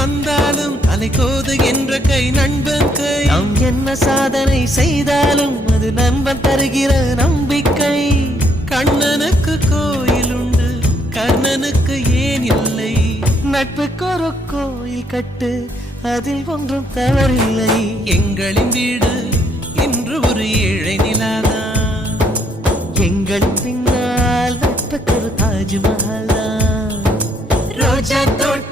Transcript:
வந்தாலும் தலை கோதுகின்ற கை நண்பன் கை. நாம் என்ன சாதனை செய்தாலும் அது நண்பன் தருகிற நம்பிக்கை. கண்ணனுக்கு கோயில் உண்டு, கர்ணனுக்கு ஏன் இல்லை? நட்புக்கு ஒரு கோயில் கட்டு, அதில் ஒன்றும் தவறில்லை. எங்களின் வீடு இன்று ஒரு ஏழை நிலாதான். எங்களின் பின்னால் நட்புக்கு ஒரு தாஜ்மஹால். ரோஜா தோட்டம்